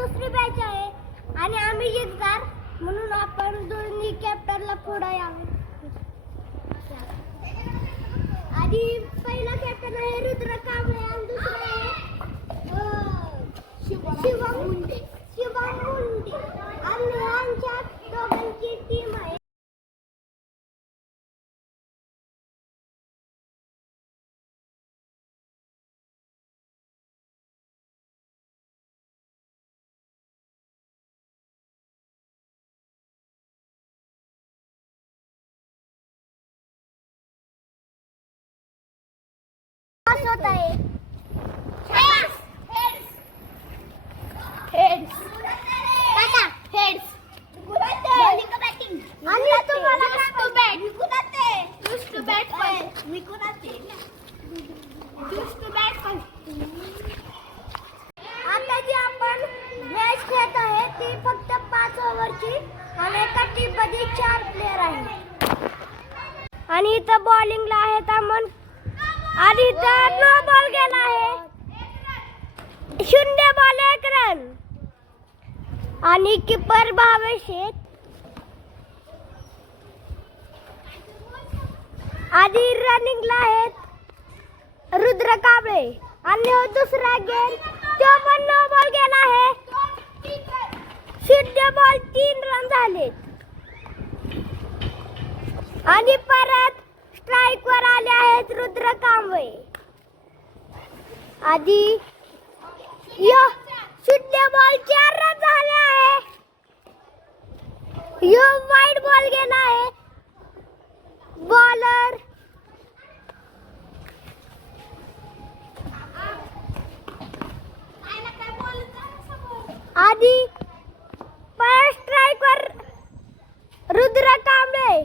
दुसरी बॅच आहे आणि आम्ही जिंकणार म्हणून आपण दोन्ही कॅप्टनला पुढे यावे. आधी पहिला कॅप्टन आहे रुद्र कांबळे आणि दुसरा आहे शिवम मुंडे. आणि आमच्या दोघांची टीम आहे. होत आहे हेड्स काका हेड्स बॉलिंग का बॅटिंग आणि तुम्हाला काय to bat choose to bat मी कोणाचे चूज टू बॅट आता जी आपण मॅच खेळत आहे ती फक्त 5 ओव्हरची आणि एका टीम मध्ये 4 प्लेयर आहेत आणि इथं बॉलिंगला आहेत अमन आणि इथं नो बॉल गेला आहे 0 बॉल 1 रन आणि कीपर भावेश आहेत. आधी रनिंगला आहेत रुद्र कांबळे आणि दुसरा गेम तो पण नो बॉल गेला आहे 0 बॉल 3 रन झाले आणि परत स्ट्राइक वर आले आहेत रुद्र कांबळे. आधी 0 बॉल 4 रन झाले आहे. वाईड बॉल गेला आहे बॉलर आधी पर स्ट्राइक वर रुद्र कांबळे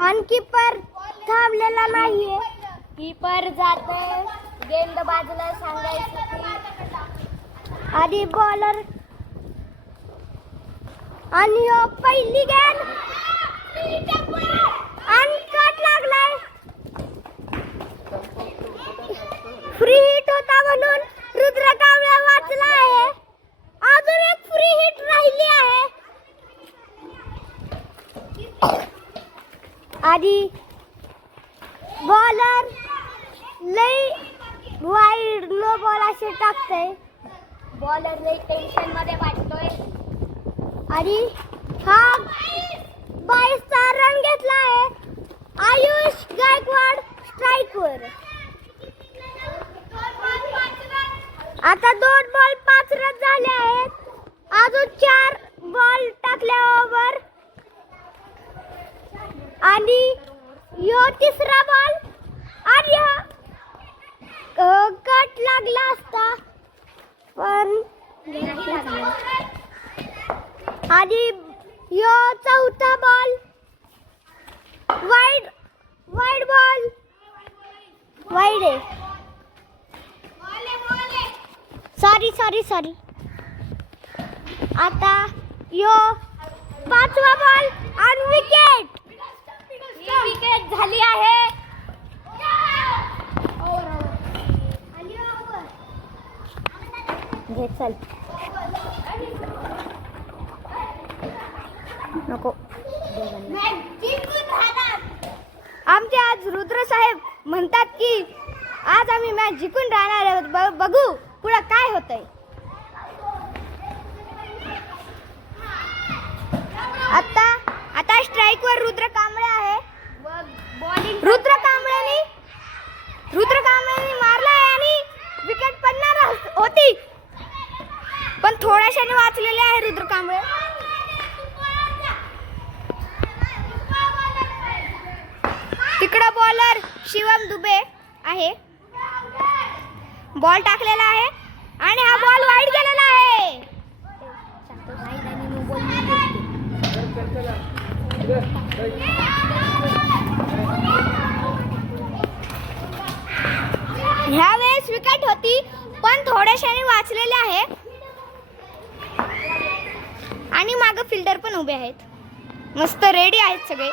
आणि कीपर थांबलेला नाहीये. कीपर जाते गेंद बाजूला सांगायचं आधी बॉलर आणि पहिली गेंद आणि कट लागलाय फ्री हिट होता म्हणून रुद्र कांबळे वाचला आहे. अजून एक फ्री हिट राहिली आहे. आधी बॉलर लई वाईड नो बॉल असे टाकतोय. बॉलर लई टेन्शन मध्ये वाटतोय आणि हा 22चा रन घेतला आहे आयुष गायकवाड स्ट्राइक वर. आता 2 बॉल 5 रन झाले आहेत. अजून 4 बॉल टाकल्यावर आणि यो तिसरा बॉल आणि कट लागला असता पण आणि यो चौथा बॉल वाईड बॉल वाईड आहे. सॉरी आता यो 5वा बॉल आणि विकेट झाली आहे. घे चल नको आमचे आज रुद्र साहेब म्हणतात की आज आम्ही मॅच जिंकून राहणार आहोत. बघू पुढे काय होतंय. आता स्ट्राइक वर रुद्र कांबळे आहे. रुद्र कांबळेने मारला आहे आणि विकेट पडणार होती पण थोड्याशाने वाचलेले आहे रुद्र कांबळे. तिकडे बॉलर शिवम दुबे आहे. बॉल टाकलेला आहे आणि हा बॉल वाईड गेलेला आहे. ह्या वेळेस विकेट होती पण थोड्याशाने वाचलेले आहे आणि मागे फिल्डर पण उभे आहेत. मस्त रेडी आहेत सगळे.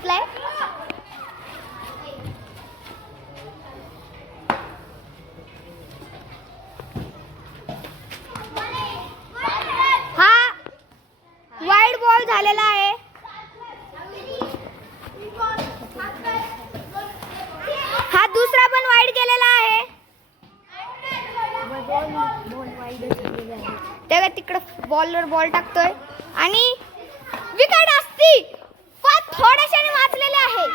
घेतलाय. हा वाईड बॉल झालेला आहे. हा दुसरा पण वाईड गेलेला आहे. तेव्हा तिकडं बॉलवर बॉल टाकतोय आणि विकेट असती पण थोड्याशाने वाचलेले आहे.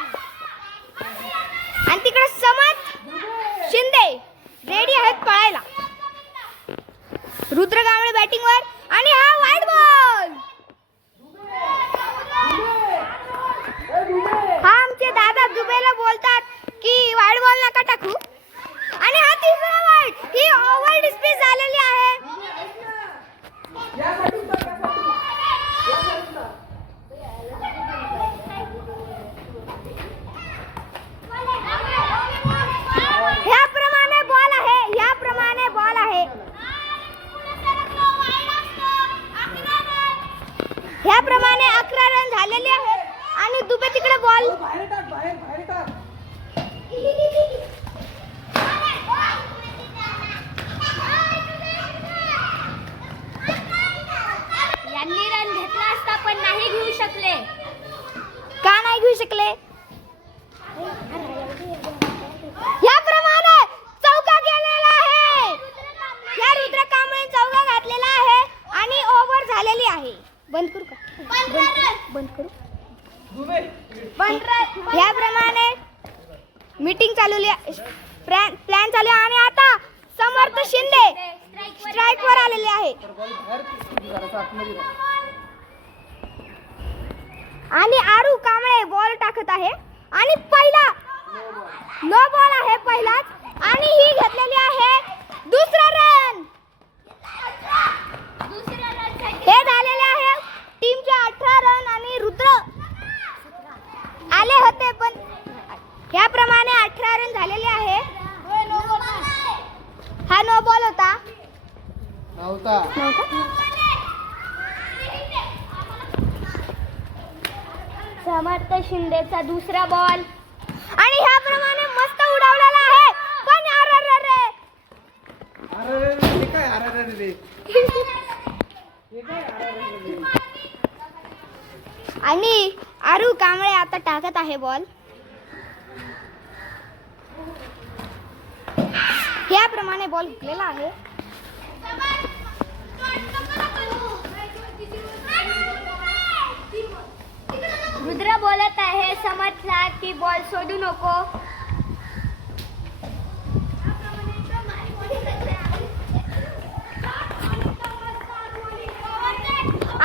आणि तिकडे समर्थ शिंदे रेडी आहेत पळायला. रुद्र कांबळे बॅटिंगवर आणि हा वाईड बॉल. हा आमचे दादा दुबेला बोलतात की वाईड बॉल नका टाकू. आणि हा तिसरा वाईड. ही ओव्हर डिस्मिस झालेली आहे. ह्याप्रमाणे बॉल आहे. ह्याप्रमाणे बॉल आहे. ह्याप्रमाणे 11 रन झालेले आहेत आणि दुबे तिकडे बॉल यांनी रन घेतला असता पण नाही घेऊ शकले. का नाही घेऊ शकले? याप्रमाणे चौका गेलेला आहे. या रुद्र कांबळे चौका घातलेला आहे आणि ओव्हर झालेली आहे. बंद करू का? बंद करू. याप्रमाणे मीटिंग चालवली, प्लॅन चालू आहे आणि आता समर्थ शिंदे स्ट्राइक वर आलेले आहे आणि आरू कांबळे बॉल टाकत आहे आणि पहिला नो बॉल आहे पहिलाच आणि ही घेतलेली आहे दुसरा रन. हे झालेले आहे टीमचे 18 रन आणि रुद्र आले होते पण ह्याप्रमाणे 18 रन झालेले आहे. हा नो बॉल होता. समर्थ शिंदेचा दुसरा बॉल आणि ह्याप्रमाणे मस्त उडवलेला आहे पण आणि आरू कांबळे आता टाकत आहे बॉल. ह्याप्रमाणे बॉल हुकलेला आहे. रुद्र बोलत आहे समर्थला की बॉल सोडू नको.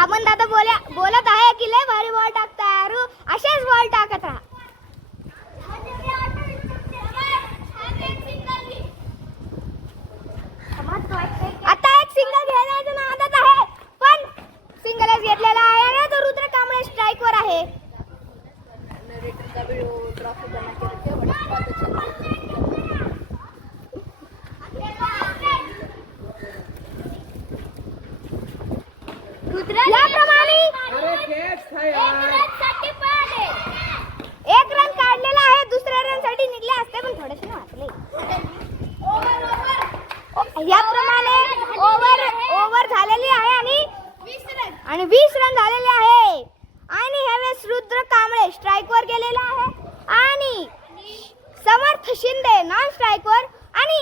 आपण दादा बोलत आहे की लय भारी बॉल टाकताय आरू, असेच बॉल टाकत राहा. आता एक सिंगल घेण्याच्या नादात आहे पण सिंगलच घेतलेला आहे आणि तो रुद्र कांबळे स्ट्राइक वर आहे. याप्रमाणे 1 रन काढलेला आहे. दुसऱ्या रन साठी निघले असते पण थोडेसे वाचले. याप्रमाणे ओव्हर झालेली आहे आणि 20 रन झालेले आहे आणि ह्यावेळेस रुद्र कांबळे स्ट्राइक वर गेलेला आहे आणि समर्थ शिंदे नॉन स्ट्राइक वर आणि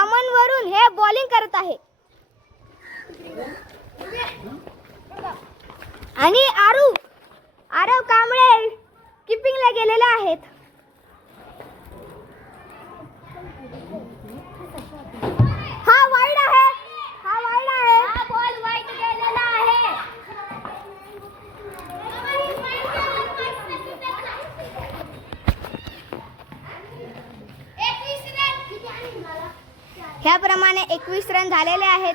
अमन वरून हे बॉलिंग करत आहे आणि आरव कांबळे किपिंगला गेलेले आहेत. हा वाईड आहे. हा बॉल वाईट गेलेला आहे. ह्याप्रमाणे 21 रन झालेले आहेत.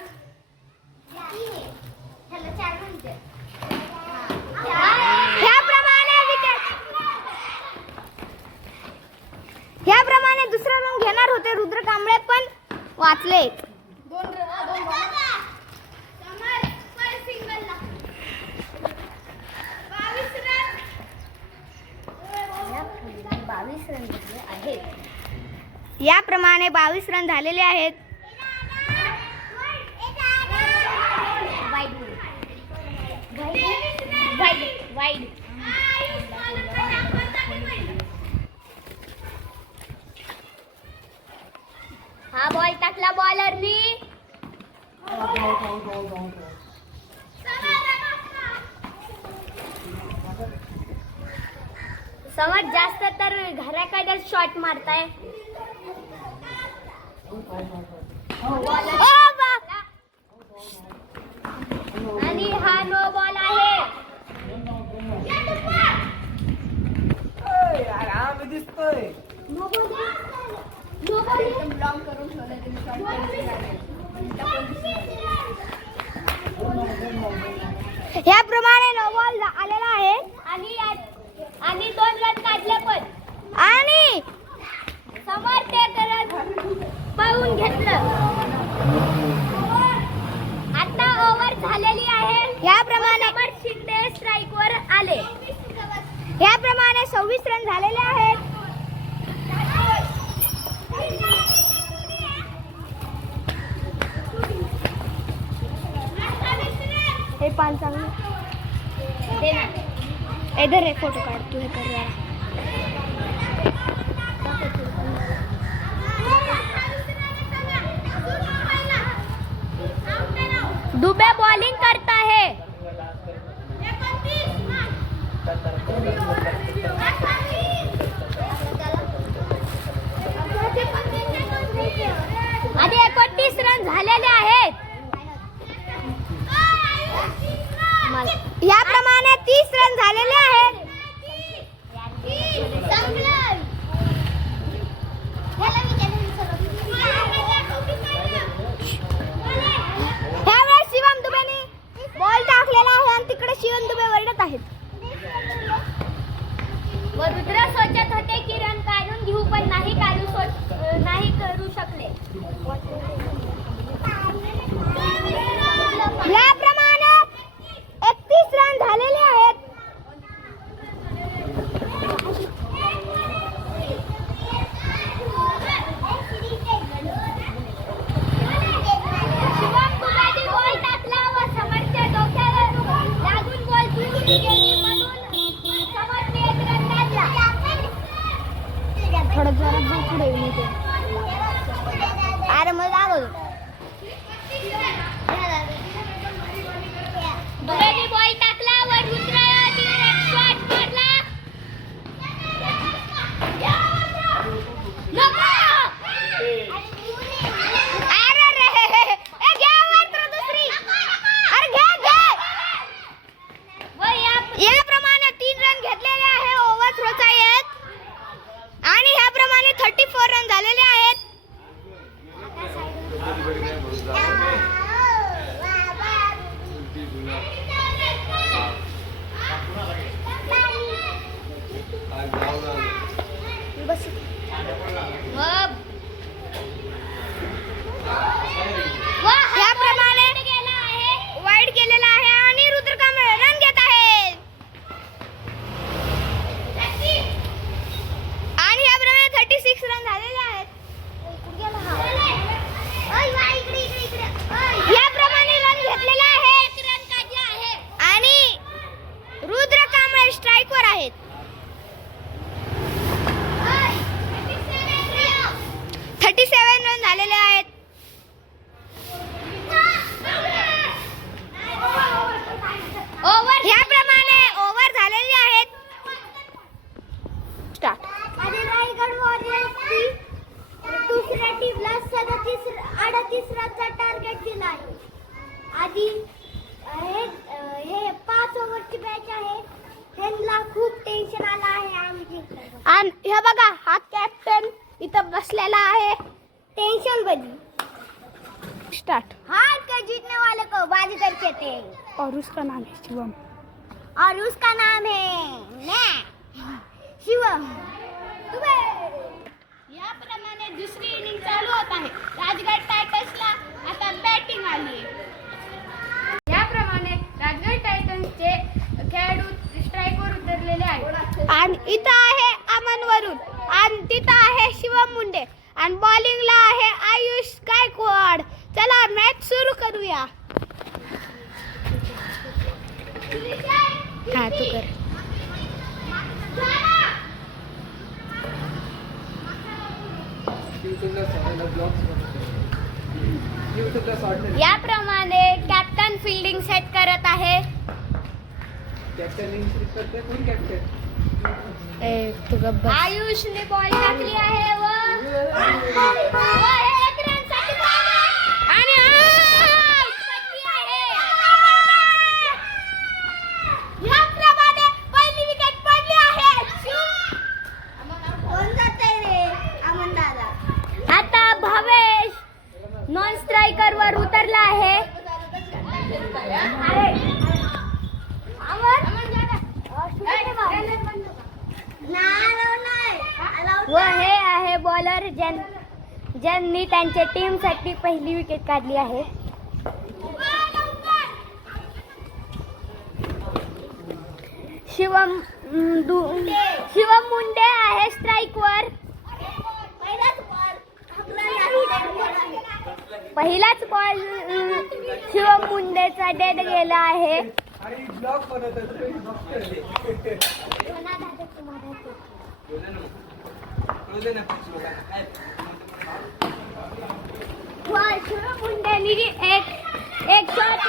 ह्याप्रमाणे दुसरा रन घेणार होते रुद्र कांबळे पण वाचले. 22 रन झाले आहेत. याप्रमाणे 22 रन झालेले आहेत. वाईड. हा बॉल टाकला बॉलरनी. समज जास्त तर घराकडे शॉट मारताय. आणि हा नो बॉल आहे. याप्रमाणे नो बॉल आलेला आहे आणि 2 रन काढले पण. आणि समोर ते करत पळून घेतलं. आता ओव्हर झालेली आहे. याप्रमाणे समोर शिंदे स्ट्राईक वर आले. याप्रमाणे 26 रन झालेले आहेत. हे पान चांगलं दे ना. इधर एक फोटो काढ तू. हे कर जरा. दुबे बॉलिंग करता है. आधी 29 रन झालेले आहेत. याप्रमाणे 30 रन झालेले आहेत. ह्यावेळेस शिवम दुबेने बॉल टाकलेला आहे आणि तिकडे शिवम दुबे वरडत आहेत. व रुद्र सोचत होते की रन काढून घेऊ पण नाही करू शकले. याप्रमाणे 31 रन झालेले आहेत. शिवम दुबेने बॉल टाकला व समोरच्या डोक्यावर लागून बॉल दूर गेली म्हणून समोरने 1 रन काढला. थोडं जरा पुढे येऊन येते. अरे मग आलो. दुबेने बॉल टाकला व रुद्राने direct shot मारला. अरे रे ए घ्या मात्र दुसरी. अरे घ्या. व याप्रमाणे 3 रन घेतलेले आहे. ओव्हर थ्रोचा आहेत आणि ह्याप्रमाणे 34 रन झालेले आहेत. याप्रमाणे वाईड केलेला आहे आणि रुद्र कांबळे रन घेत आहे. आणि याप्रमाणे 36 रन झालेले आहेत. याप्रमाणे रन घेतलेला आहे आणि रुद्र कांबळे स्ट्राईक वर आहेत. 37 रन झालेले आहेत. याप्रमाणे ओव्हर झालेले आहेत. स्टार्ट. आणि रायगड वॉरियर्सनी दुसऱ्या टीमला 38 रनचा टार्गेट दिला आहे. आधी हे 5 ओव्हरची मॅच आहे. त्यांना खूप टेन्शन आलं आहे. आम्ही आणि हे बघा हा कॅप्टन इथं बसलेला आहे. टेंशन बनी. स्टार्ट. हार कर जीतने वाले को बाजीगर कहते हैं और उसका नाम है शिवम. और उसका नाम है मैं शिवम दुबे. याप्रमाणे दुसरी इनिंग चालू होत आहे. राजगड टायटन्सला आता बॅटिंग आली आहे. याप्रमाणे राजगड टायटन्सचे खेळाडू स्ट्राईकवर उतरलेले आहेत. आणि इथं आहे वरून आणि तिथं आहे शिवम मुंडे आणि बॉलिंगला आहे आयुष गायकवाड. चला मॅच सुरू करूया. हा तू कर. याप्रमाणे कॅप्टन फिल्डिंग सेट करत आहे. आयुषने बॉल टाकली आहे व एक रनसाठी आणि out पडली आहे. याप्रमाणे पहिली विकेट पडली आहे. आता भावेश नॉन स्ट्रायकर वर उतरला आहे. व हे आहे बॉलर ज्यांनी त्यांच्या टीम साठी पहिली विकेट काढली आहे. शिवम मुंडे आहे स्ट्राइक वर. पहिलाच बॉल शिवम मुंडेचा डेड गेला आहे. शिवम मुंडेनी एक शॉट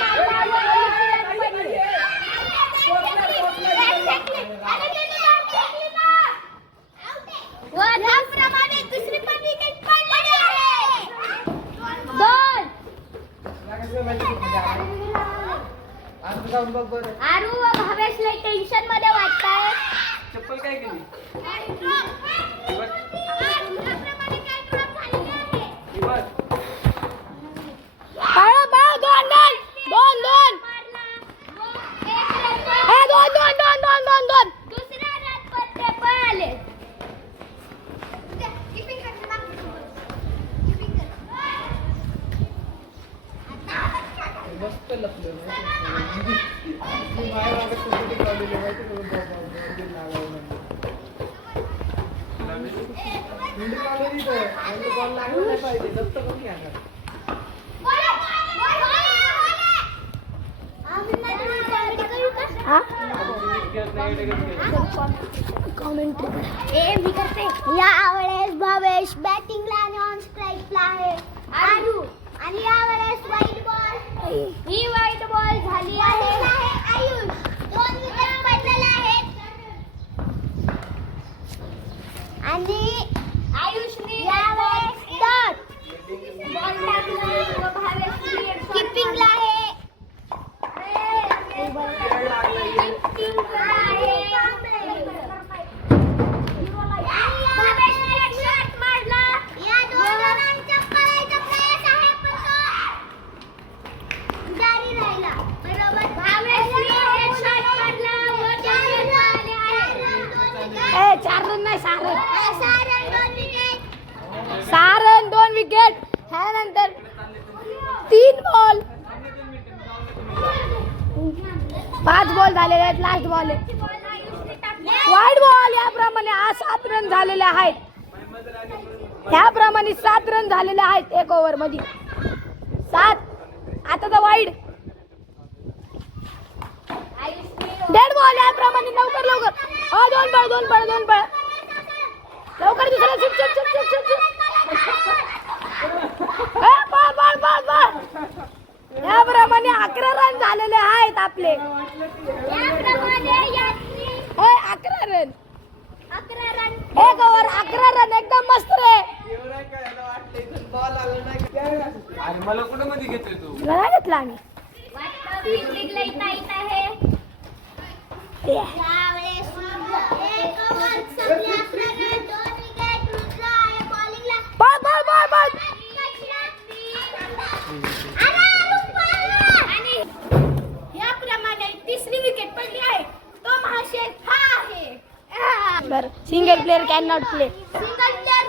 व त्याप्रमाणे दुसरी पण विकेट पडली आहे. 2 आरू व भावेश लय टेन्शन मध्ये वाटताय. चप्पल काय केली? दुसऱ्या रन पत्ते पळाले. मस्त लपलं मी करते. यावेळेस भावेश बॅटिंगला आणि ऑन स्ट्राईकला आहे. आरू आणि यावेळेस वाईट बॉल. ही वाईट बॉल झाली आहे. आयुष 2 विकेट पडलेले आहेत आणि आयुषने यावेळेस बॉल टाकला व भावेशने किपिंगला आहे. सारण 2 विकेट. त्यानंतर 3 बॉल 5 बॉल झालेले आहेत. लास्ट बॉल आहे वाईट बॉल. याप्रमाणे 7 रन झालेले आहेत. याप्रमाणे 7 रन झालेले आहेत 1 ओव्हर मध्ये 7. आता तर वाईट डेड बॉल. याप्रमाणे लवकर 2 बळ लवकर दुसरा याप्रमाणे 11 रन झालेले आहेत आपले. 11 रन 1 ओव्हर 11 रन एकदम मस्त रे. मला कुठं मध्ये घेतोय तू? घरा घेतला आम्ही. याप्रमाणे तिसरी विकेट पडली आहे. तो महाशेख हा आहे. बरं single player can not play. Single player